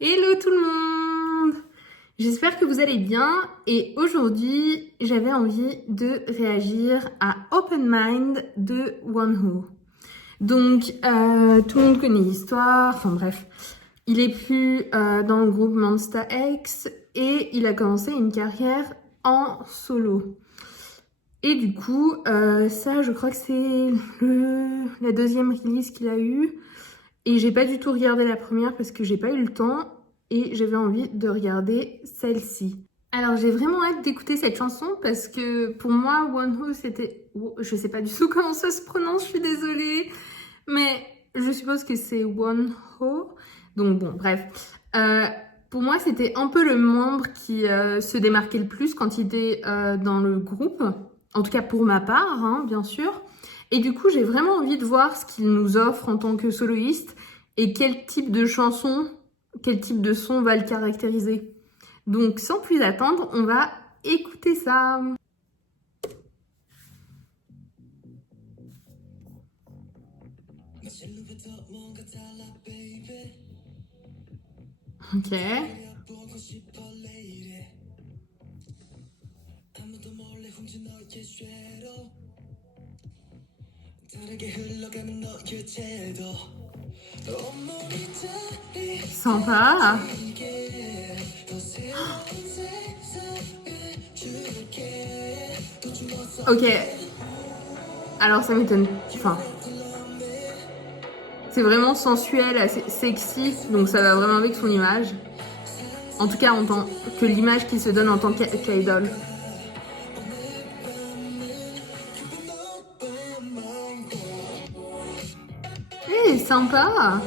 Hello tout le monde! J'espère que vous allez bien et aujourd'hui j'avais envie de réagir à Open Mind de Wonho. Donc tout le monde connaît l'histoire, enfin bref, il est plus dans le groupe Monsta X et il a commencé une carrière en solo. Et du coup, ça je crois que c'est la deuxième release qu'il a eue. Et j'ai pas du tout regardé la première parce que j'ai pas eu le temps et j'avais envie de regarder celle-ci. Alors j'ai vraiment hâte d'écouter cette chanson parce que pour moi Wonho c'était... Je sais pas du tout comment ça se prononce, je suis désolée. Mais je suppose que c'est Wonho. Donc bon, bref. Pour moi c'était un peu le membre qui se démarquait le plus quand il était dans le groupe. En tout cas pour ma part, hein, bien sûr. Et du coup, j'ai vraiment envie de voir ce qu'il nous offre en tant que soloiste et quel type de chanson, quel type de son va le caractériser. Donc, sans plus attendre, on va écouter ça. Ok. Sympa. Ok. Alors ça m'étonne. Enfin, c'est vraiment sensuel, assez sexy, donc ça va vraiment avec son image. En tout cas, en tant que l'image qu'il se donne en tant qu'idole. Eh, sympa.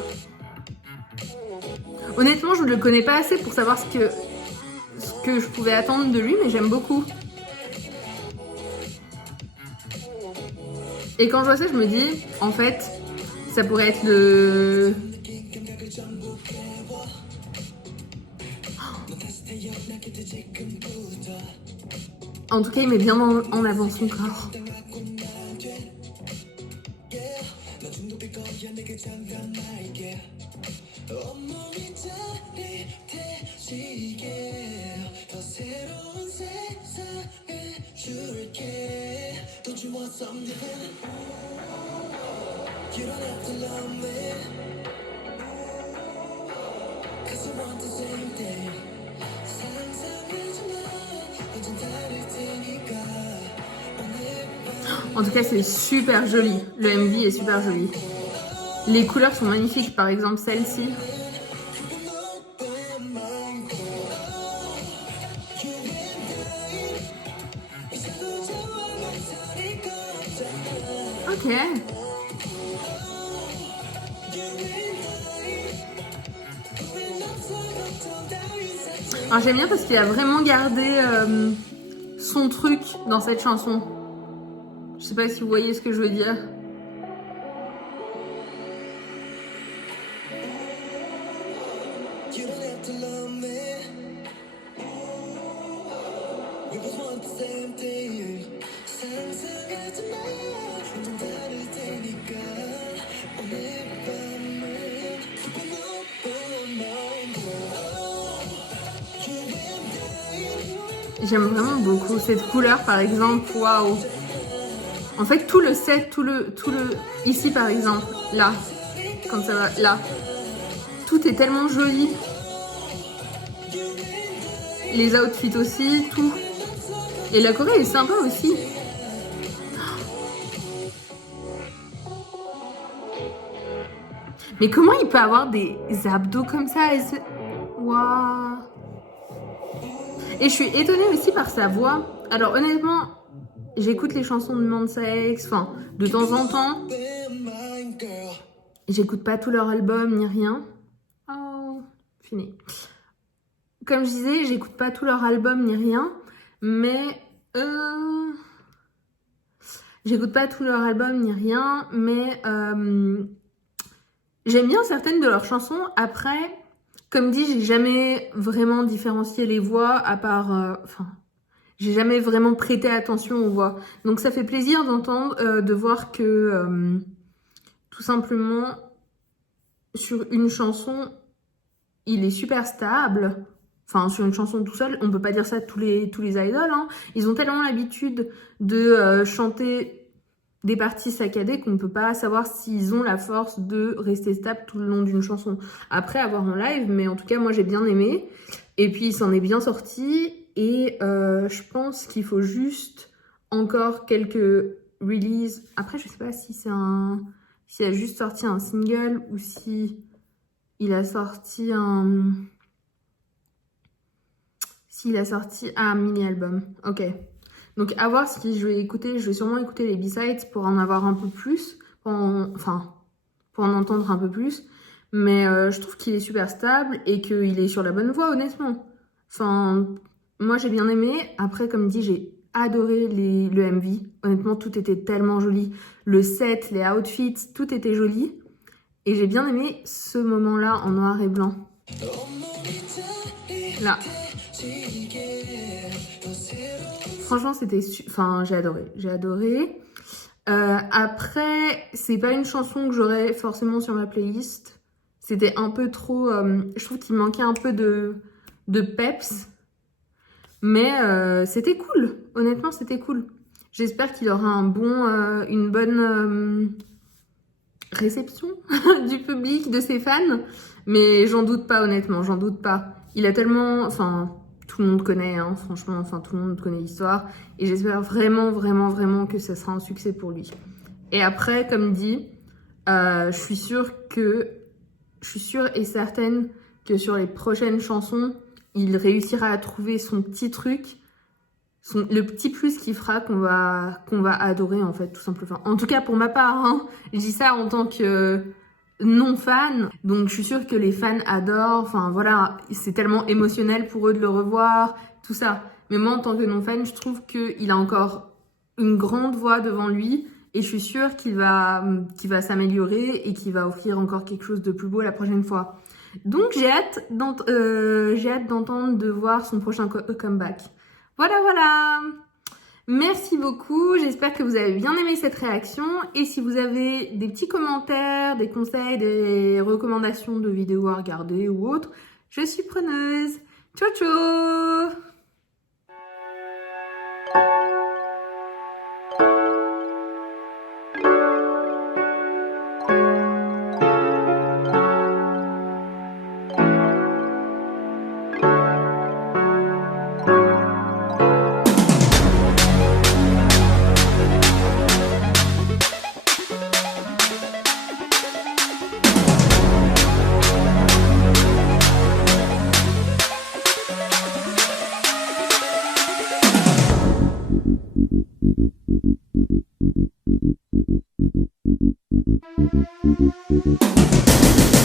Honnêtement, je ne le connais pas assez pour savoir ce que je pouvais attendre de lui, mais j'aime beaucoup. Et quand je vois ça, je me dis, en fait, ça pourrait être le... En tout cas, il met bien en avant son corps. En tout cas, c'est super joli. Le MV est super joli. Les couleurs sont magnifiques. Par exemple, celle-ci. Ok. Alors j'aime bien parce qu'il a vraiment gardé son truc dans cette chanson. Je sais pas si vous voyez ce que je veux dire. J'aime vraiment beaucoup cette couleur, par exemple. Waouh! En fait, tout le set, ici, par exemple, là, quand ça va, là, tout est tellement joli. Les outfits aussi, tout. Et la Corée est sympa aussi. Mais comment il peut avoir des abdos comme ça et Waouh! Et je suis étonnée aussi par sa voix. Alors honnêtement, j'écoute les chansons de Monsta X, enfin, de temps en temps. J'écoute pas tout leur album ni rien. Oh, fini. Comme je disais, j'écoute pas tout leur album ni rien, mais j'écoute pas tout leur album ni rien, mais j'aime bien certaines de leurs chansons. Après, comme dit, j'ai jamais vraiment différencié les voix à part, enfin, j'ai jamais vraiment prêté attention aux voix. Donc ça fait plaisir d'entendre, de voir que tout simplement sur une chanson, il est super stable. Enfin, sur une chanson tout seul, on peut pas dire ça de tous les idoles, hein. Ils ont tellement l'habitude de chanter des parties saccadées qu'on ne peut pas savoir s'ils ont la force de rester stable tout le long d'une chanson. Après, à voir en live, mais en tout cas, moi, j'ai bien aimé. Et puis, il s'en est bien sorti. Et je pense qu'il faut juste encore quelques releases. Après, je sais pas si c'est s'il a juste sorti un single ou si il a sorti un... S'il a sorti un mini-album. Ok. Donc, à voir si je vais écouter. Je vais sûrement écouter les B-sides pour en avoir un peu plus. Enfin, pour en entendre un peu plus. Mais je trouve qu'il est super stable et qu'il est sur la bonne voie, honnêtement. Enfin, moi, j'ai bien aimé. Après, comme dit, j'ai adoré le MV. Honnêtement, tout était tellement joli. Le set, les outfits, tout était joli. Et j'ai bien aimé ce moment-là en noir et blanc. Là. Franchement, c'était... Enfin, j'ai adoré. J'ai adoré. Après, c'est pas une chanson que j'aurais forcément sur ma playlist. C'était un peu trop... je trouve qu'il manquait un peu de peps. Mais c'était cool. Honnêtement, c'était cool. J'espère qu'il aura une bonne réception du public, de ses fans. Mais j'en doute pas, honnêtement. J'en doute pas. Il a tellement... Enfin, tout le monde connaît, hein, franchement. Enfin, tout le monde connaît l'histoire. Et j'espère vraiment, vraiment, vraiment que ça sera un succès pour lui. Et après, comme dit, je suis sûre et certaine que sur les prochaines chansons, il réussira à trouver son petit truc, le petit plus qui fera qu'on va adorer, en fait, tout simplement. En tout cas, pour ma part, hein, je dis ça en tant que non-fan. Donc, je suis sûre que les fans adorent. Enfin, voilà, c'est tellement émotionnel pour eux de le revoir, tout ça. Mais moi, en tant que non-fan, je trouve qu'il a encore une grande voix devant lui. Et je suis sûre qu'il va s'améliorer et qu'il va offrir encore quelque chose de plus beau la prochaine fois. Donc j'ai hâte d'entendre, de voir son prochain comeback. Voilà. Merci beaucoup. J'espère que vous avez bien aimé cette réaction. Et si vous avez des petits commentaires, des conseils, des recommandations de vidéos à regarder ou autres, je suis preneuse. Ciao, ciao! Thank you.